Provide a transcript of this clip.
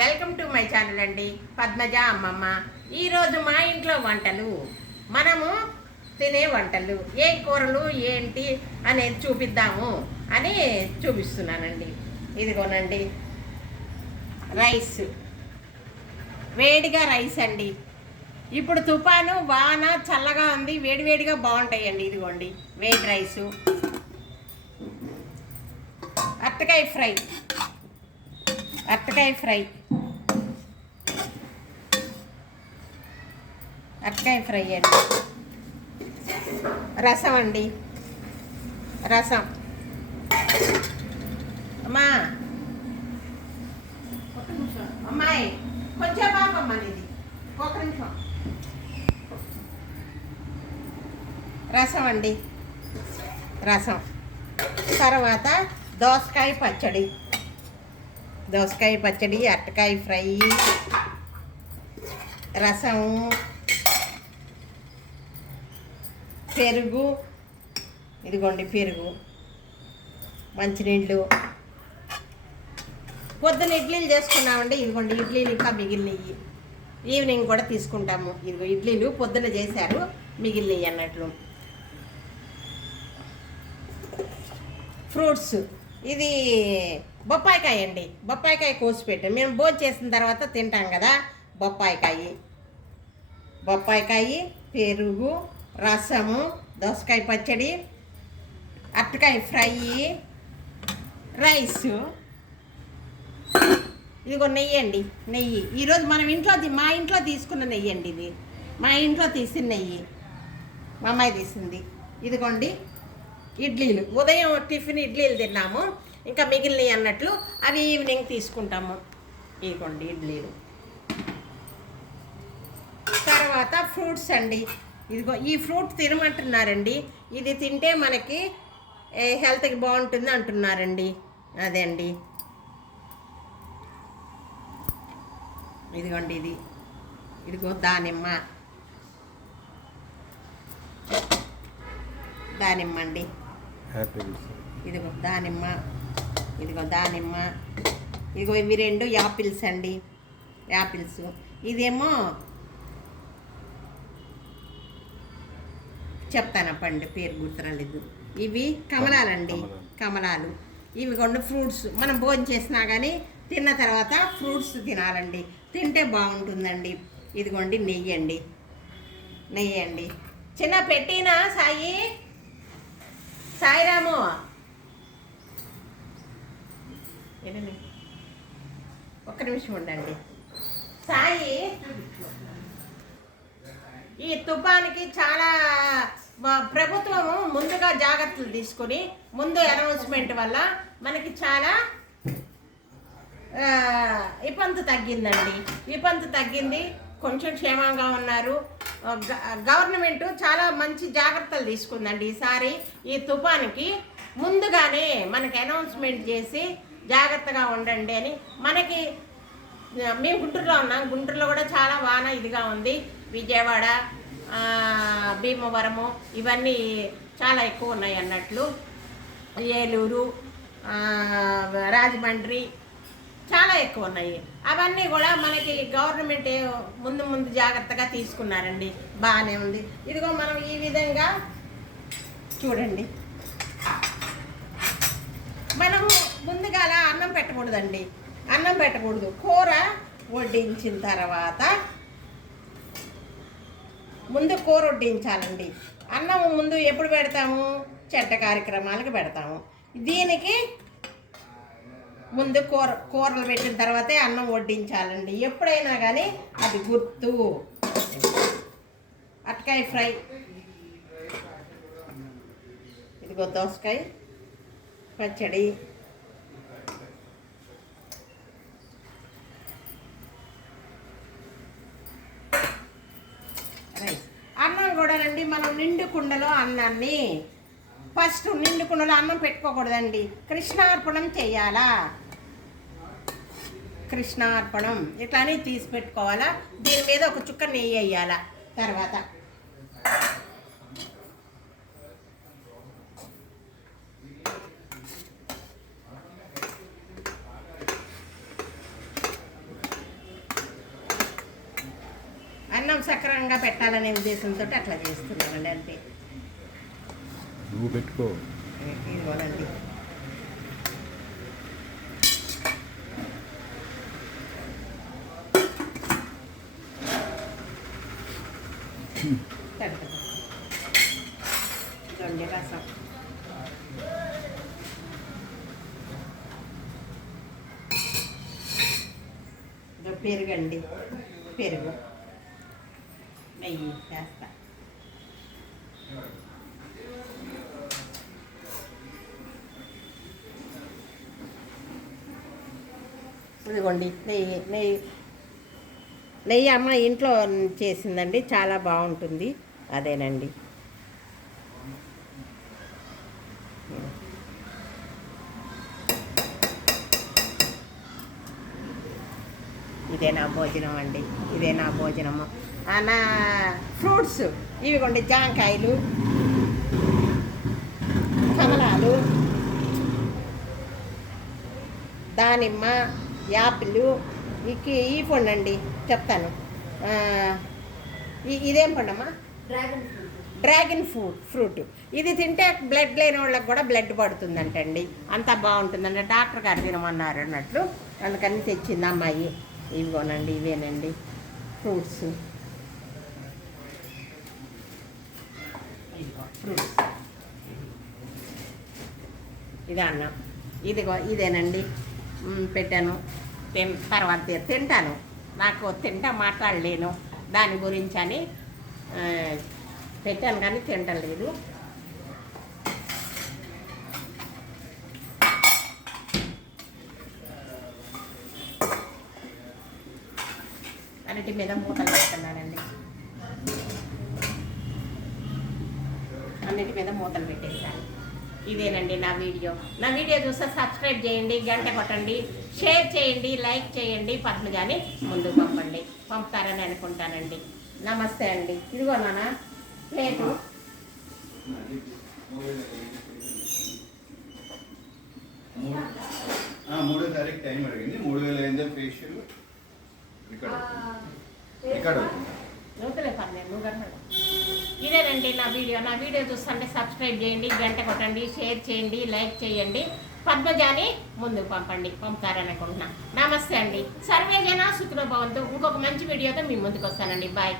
Welcome to my channel అండి పద్మజ అమ్మమ్మ. ఈరోజు మా ఇంట్లో వంటలు. మనము తినే వంటలు. ఏం కూరలు ఏంటి అనేది చూపిద్దాము అని చూపిస్తున్నానండి. ఇదిగోనండి. రైస్. వేడిగా రైస్ అండి. ఇప్పుడు తుఫాను వాన చల్లగా ఉంది. వేడివేడిగా బాగుంటాయండి. ఇదిగోండి. వేడి రైసు. అట్టకాయ ఫ్రై. అట్టకాయ ఫ్రై. అరకాయ ఫ్రై అండి రసం అండి. రసం. అమ్మా. అమ్మాయి కొంచెం పాపమ్మ ఇది ఒక నిమిషం. రసం అండి. రసం. తర్వాత దోసకాయ పచ్చడి. దోసకాయ పచ్చడి అట్టకాయ ఫ్రై. రసం. పెరుగు ఇదిగోండి పెరుగు మంచినీళ్ళు. పొద్దున ఇడ్లీలు చేసుకున్నామండి. ఇదిగోండి ఇడ్లీలు ఇంకా మిగిలినవి ఈవినింగ్ కూడా తీసుకుంటాము. ఇదిగో ఇడ్లీలు పొద్దున చేశారు మిగిలినవి అన్నట్లు. ఫ్రూట్స్. ఇది బొప్పాయికాయ అండి. బొప్పాయికాయ కోసి పెట్టాం. మేము భోజనం చేసిన తర్వాత తింటాం కదా బొప్పాయికాయ. బొప్పాయికాయ పెరుగు రసము దోసకాయ పచ్చడి అట్టకాయ ఫ్రై రైసు. ఇదిగో నెయ్యి అండి నెయ్యి. ఈరోజు మనం ఇంట్లో మా ఇంట్లో తీసుకున్న నెయ్యి అండి ఇది. మా ఇంట్లో తీసిన నెయ్యి. మా అమ్మాయి తీసింది. ఇదిగోండి ఇడ్లీలు. ఉదయం టిఫిన్ ఇడ్లీలు తిన్నాము. ఇంకా మిగిలినవి అన్నట్లు అవి ఈవినింగ్ తీసుకుంటాము. ఇదిగోండి ఇడ్లీలు. తర్వాత ఫ్రూట్స్ అండి. ఇదిగో ఈ ఫ్రూట్ తినమంటున్నారండి. ఇది తింటే మనకి హెల్త్కి బాగుంటుంది అంటున్నారండి. అదే అండి. ఇదిగోండి ఇది. ఇదిగో దానిమ్మ. దానిమ్మ అండి. ఇదిగో దానిమ్మ. ఇదిగో దానిమ్మ. ఇదిగో ఇవి రెండు యాపిల్స్ అండి. యాపిల్స్. ఇదేమో చెప్తాను పండి పేరు గుర్తురాలేదు. ఇవి కమలాలండి కమలాలు. ఇవి కొన్ని ఫ్రూట్స్ మనం భోజనం చేసినా కానీ తిన్న తర్వాత ఫ్రూట్స్ తినాలండి. తింటే బాగుంటుందండి. ఇదిగోండి నెయ్యి అండి. నెయ్యి అండి. చిన్న పెట్టినా సాయి. సాయిరాము? ఒక్క నిమిషం ఉండండి. సాయి. ఈ తుఫానికి చాలా ప్రభుత్వము ముందుగా జాగ్రత్తలు తీసుకొని ముందు అనౌన్స్మెంట్ వల్ల మనకి చాలా ఇబ్బంది తగ్గిందండి. ఇబ్బంది తగ్గింది. కొంచెం క్షేమంగా ఉన్నారు. గ- గవర్నమెంట్ చాలా మంచి జాగ్రత్తలు తీసుకుందండి. ఈసారి ఈ తుఫానికి ముందుగానే మనకి అనౌన్స్మెంట్ చేసి జాగ్రత్తగా ఉండండి అని మనకి మేము గుంటూరులో ఉన్నాం. గుంటూరులో కూడా చాలా వాన ఇదిగా ఉంది. విజయవాడ భీమవరము ఇవన్నీ చాలా ఎక్కువ ఉన్నాయి అన్నట్లు. ఏలూరు రాజమండ్రి చాలా ఎక్కువ ఉన్నాయి. అవన్నీ కూడా మనకి గవర్నమెంట్ ముందు ముందు జాగ్రత్తగా తీసుకున్నారండి. బాగానే ఉంది. ఇదిగో మనం ఈ విధంగా చూడండి. మనము ముందుగా అలా అన్నం పెట్టకూడదండి. అన్నం పెట్టకూడదు. కూర వడ్డించిన తర్వాత ముందు కూర వడ్డించాలండి. అన్నం ముందు ఎప్పుడు పెడతాము? చెడ్డ కార్యక్రమాలకు పెడతాము. దీనికి ముందు కూర కూరలు పెట్టిన తర్వాతే అన్నం వడ్డించాలండి. ఎప్పుడైనా కానీ అది గుర్తు. అటకాయ ఫ్రై. ఇదిగో దోసకాయ పచ్చడి. కుండలో అన్నాన్ని. ఫస్ట్ నిండుకున్నలో కుండలో అన్నం పెట్టుకోకూడదండి. కృష్ణార్పణం చేయాలా? కృష్ణార్పణం. ఇట్లానే తీసి పెట్టుకోవాలా? దీని మీద ఒక చుక్క నెయ్యి వేయాలా? తర్వాత. అన్నం సక్రమంగా పెట్టాలనే ఉద్దేశంతో అట్లా చేస్తున్నానండి అంతే. నువ్వు పెట్టుకో. పెరుగండి. పెరుగు. నెయ్యి వేస్తా ఇదిగోండి నెయ్యి నెయ్యి. నెయ్యి అమ్మ ఇంట్లో చేసిందండి చాలా బాగుంటుంది. అదేనండి. ఇదే నా భోజనం అండి ఇదే నా భోజనము. ఆ, నా ఫ్రూట్స్ ఇవిగోండి జాంకాయలు కమలాలు దానిమ్మ యాపిల్ ఇకి ఈ పండు అండి. చెప్తాను. ఇదేం పండమ్మా? Dragon fruit. Dragon fruit fruit. ఇది తింటే బ్లడ్ లేని వాళ్ళకి కూడా బ్లడ్ పడుతుందంటండి. అంతా బాగుంటుందండి డాక్టర్ గారు తినమన్నారు అన్నట్లు. అందుకని తెచ్చింది అమ్మాయి. ఇవిగోనండి ఇవేనండి. ఫ్రూట్స్. ఫ్రూట్స్ ఇది అన్నం. ఇదిగో ఇదేనండి. పెట్టాను. తిన్ తర్వాత తింటాను. నాకు తింటా మాట్లాడలేను. దాని గురించి అని పెట్టాను కానీ తింటలేదు. అన్నిటి మీద మూతలు పెడుతున్నానండి. అన్నిటి మీద మూతలు పెట్టేశాను. ఇదేనండి నా వీడియో. నా వీడియో చూస్తే సబ్స్క్రైబ్ చేయండి గంట కొట్టండి షేర్ చేయండి లైక్ చేయండి పద్మజాని ముందుకు పంపండి. పంపుతారని అనుకుంటానండి. నమస్తే అండి. ఇదిగో నాన్న ప్లేటు. మూడు తారీఖు టైం అడిగింది. మూడు వేల ఐదు ఫేషియల్ రికార్డ్ రికార్డ్ అవుతుంది. ఇదేనండి నా వీడియో. నా వీడియో చూస్తుంటే సబ్స్క్రైబ్ చేయండి గంట కొట్టండి షేర్ చేయండి లైక్ చేయండి. పద్మజాని ముందుకు పంపండి పంపుతారని అనుకుంటున్నా నమస్తే అండి. సర్వేజన సుఖలో భవంతు. ఇంకొక మంచి వీడియోతో మీ ముందుకు వస్తానండి. బాయ్